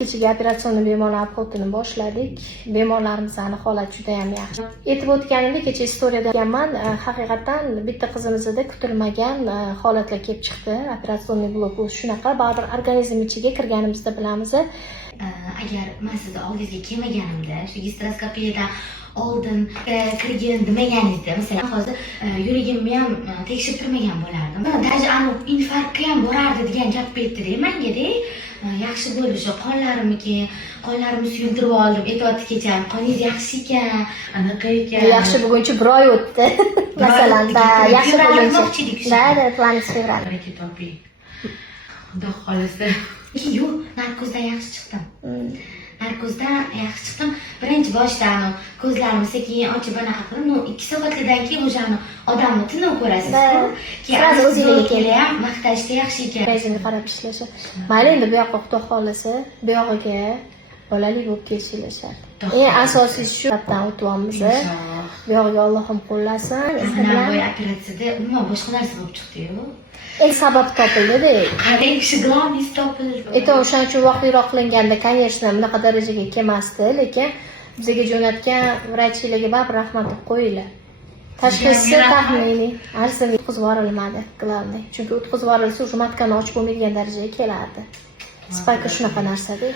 Kechagi operatsionni bemorlar apotini boshladik. Bemorlarimizning holati juda ham yaxshi. Aytib o'tganimdek, kecha istoriyada aytganman, haqiqatan bitta qizimizda kutilmagan holatlar kelib chiqdi. Operatsionni blok o'zi shunaqa, baribir organizm ichiga kirganimizda bilamiz. Agar men sizni oldingizga kelmaganimda, shu gastroskopiyadan oldin kirgin demaganingizda, masalan, hozir yuragimni ham tekshirib turmagan bo'lardim. Даже anu infarktga ham borardi degan gap aytdi-da menga-da. Yaxshi bo'ldi, shu qonlarimni suyultirib oldim. Aytayotdi kecham, qoningiz yaxshi ekan, anaqa ekan. Yaxshi buguncha 1 oy o'tdi. Masalan, yaxshi bo'lmoqchidik. Da, planis fevral. Xudo xolisa. Yo'q, narkozdan yaxshi chiqdim. Narkozdan yaxshi chiqdim. Birinchi boshda ko'zlarimni sekin ochib anaqa qildim. 2 soatdan keyin o'sha odamni tinib ko'rasiz. Keyin o'zingizga kelib maqtashda yaxshi ekan. O'zingizga qarab ishlashi. Mayli, endi bu yoqqa Xudo xolisa, bu yog'iga bolali bo'lib kelishingiz shart. Eng asosiysi shu yerdan o'tyapmiz. Bu yog'iga Allohim qo'llasin. Mana bu operatsiyada umuman boshqa narsa bo'lib chiqdi-yu. Eng sabab topildi-da. Qarang, shu globus topildi. O'shaning uchun vaqtliroq qilinganda, конечно, bunaqa darajaga kelmasdi, lekin bizga jo'natgan vrachlarga baribir rahmat deb qo'yinglar. Tashxisi taxminiy arzini o'tkazib yuborilmadi, главный. Chunki o'tkazib yuborilsa, o'sha matkani ochib bo'lmaydigan darajaga kelardi. Spayka shunaqa narsa-da.